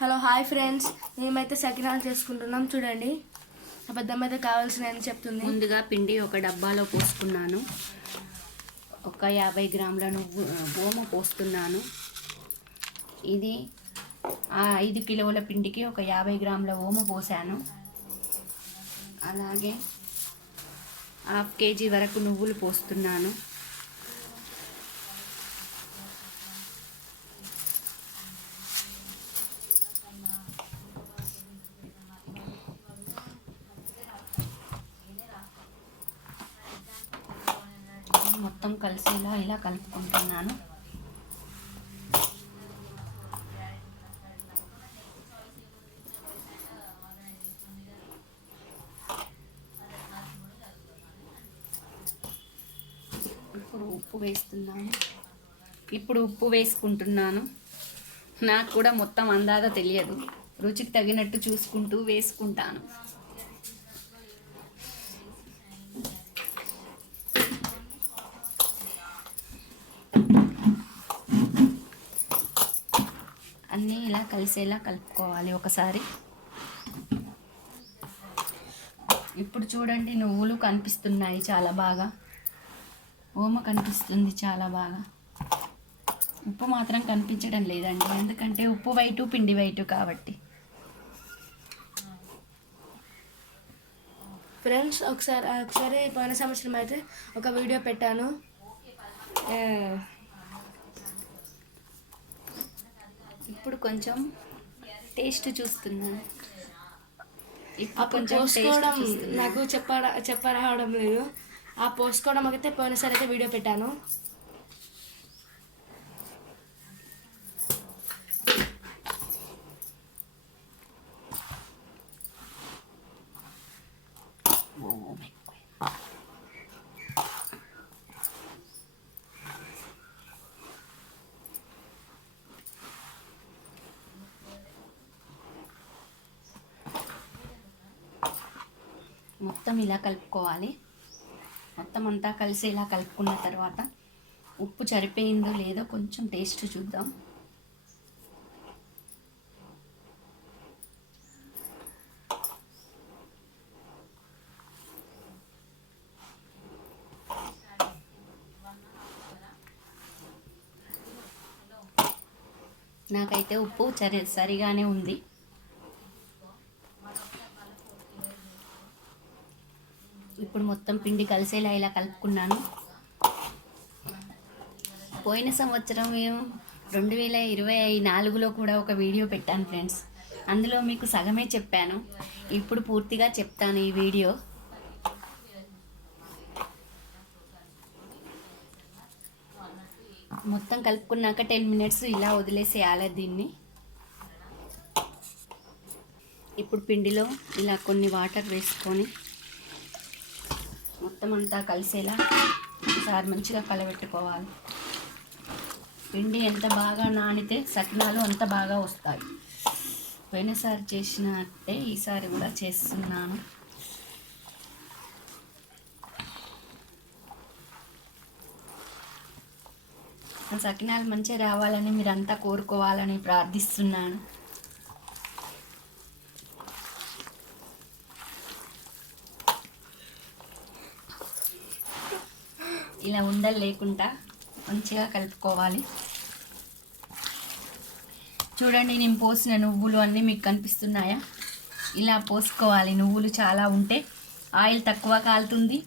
Hello hi friends, మేమైతే సకినాలు చేసుకుంటున్నాం. చూడండి అబద్ధం అయితే కావాల్సినవి చెప్తుంది. ముందుగా పిండి ఒక డబ్బాలో పోసుకున్నాను. ఒక 50 గ్రాముల ఓమ పోస్తున్నాను. ఇది 5 కిలోల పిండికి ఒక 50 గ్రాముల ఓమ పోసాను. అలాగే 1/2 కేజీ వరకు నువ్వులు పోస్తున్నాను. మొత్తం కలిసేలా ఇలా కలుపుకుంటున్నాను. ఇప్పుడు ఉప్పు వేసుకుంటున్నాను. నాకు కూడా మొత్తం అందాజ తెలియదు, రుచికి తగినట్టు చూసుకుంటూ వేసుకుంటాను. అన్నీ ఇలా కలిసేలా కలుపుకోవాలి ఒకసారి. ఇప్పుడు చూడండి, నువ్వులు కనిపిస్తున్నాయి చాలా బాగా, ఓమ కనిపిస్తుంది చాలా బాగా. ఉప్పు మాత్రం కనిపించడం లేదండి, ఎందుకంటే ఉప్పు వైటు పిండి వైటు కాబట్టి. ఫ్రెండ్స్, ఒకసారి పోయిన సంవత్సరం అయితే ఒక వీడియో పెట్టాను. ఇప్పుడు కొంచెం టేస్ట్ చూస్తున్నాను. పోసుకోవడం నాకు చెప్పరావడం లేదు. ఆ పోసుకోవడం అయితే పోయినసారి అయితే వీడియో పెట్టాను. మొత్తం ఇలా కలుపుకోవాలి. మొత్తం అంతా కలిసి ఇలా కలుపుకున్న తర్వాత ఉప్పు సరిపోయిందో లేదో కొంచెం టేస్ట్ చూద్దాం. నాకైతే ఉప్పు సరిగానే ఉంది. ఇప్పుడు మొత్తం పిండి కలిసేలా ఇలా కలుపుకున్నాను. పోయిన సంవత్సరం 2024లో కూడా ఒక వీడియో పెట్టాను ఫ్రెండ్స్. అందులో మీకు సగమే చెప్పాను, ఇప్పుడు పూర్తిగా చెప్తాను ఈ వీడియో. మొత్తం కలుపుకున్నాక 10 మినిట్స్ ఇలా వదిలేసేయాలి దీన్ని. ఇప్పుడు పిండిలో ఇలా కొన్ని వాటర్ వేసుకొని మొత్తం అంతా కలిసేలా ఒకసారి మంచిగా కలబెట్టుకోవాలి. పిండి ఎంత బాగా నానితే సకినాలు అంత బాగా వస్తాయి. పోయినసారి చేసినట్టే ఈసారి కూడా చేస్తున్నాను. సకినాలు మంచిగా రావాలని మీరంతా కోరుకోవాలని ప్రార్థిస్తున్నాను. ఇలా ఉండలు లేకుండా మంచిగా కలుపుకోవాలి. చూడండి, నేను పోసిన నువ్వులు అన్నీ మీకు కనిపిస్తున్నాయా? ఇలా పోసుకోవాలి. నువ్వులు చాలా ఉంటే ఆయిల్ తక్కువ కాలుతుంది,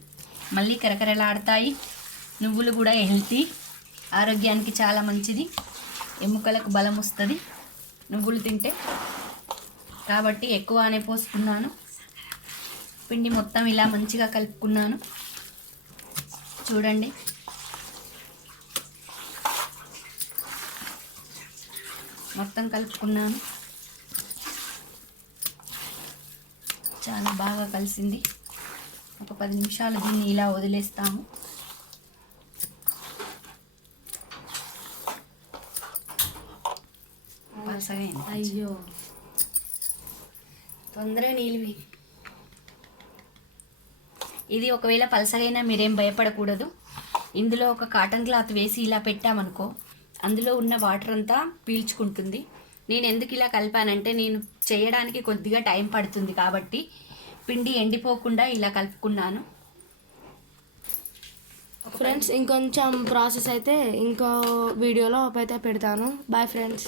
మళ్ళీ కరకరలాడతాయి. నువ్వులు కూడా హెల్తీ, ఆరోగ్యానికి చాలా మంచిది, ఎముకలకు బలం వస్తుంది నువ్వులు తింటే. కాబట్టి ఎక్కువనే పోసుకున్నాను. పిండి మొత్తం ఇలా మంచిగా కలుపుకున్నాను. చూడండి, మొత్తం కలుపుకున్నాను. చాలా బాగా కలిసింది. ఒక 10 నిమిషాలు దీన్ని ఇలా వదిలేస్తాము. అయ్యో, తొందరగా నీళ్ళు. ఇది ఒకవేళ పలసగైనా మీరేం భయపడకూడదు. ఇందులో ఒక కాటన్ క్లాత్ వేసి ఇలా పెట్టామనుకో, అందులో ఉన్న వాటర్ అంతా పీల్చుకుంటుంది. నేను ఎందుకు ఇలా కలిపానంటే నేను చేయడానికి కొద్దిగా టైం పడుతుంది కాబట్టి పిండి ఎండిపోకుండా ఇలా కలుపుకున్నాను. ఫ్రెండ్స్ ఇంకొంచెం ప్రాసెస్ అయితే ఇంకో వీడియోలో అయితే పెడతాను. Bye friends.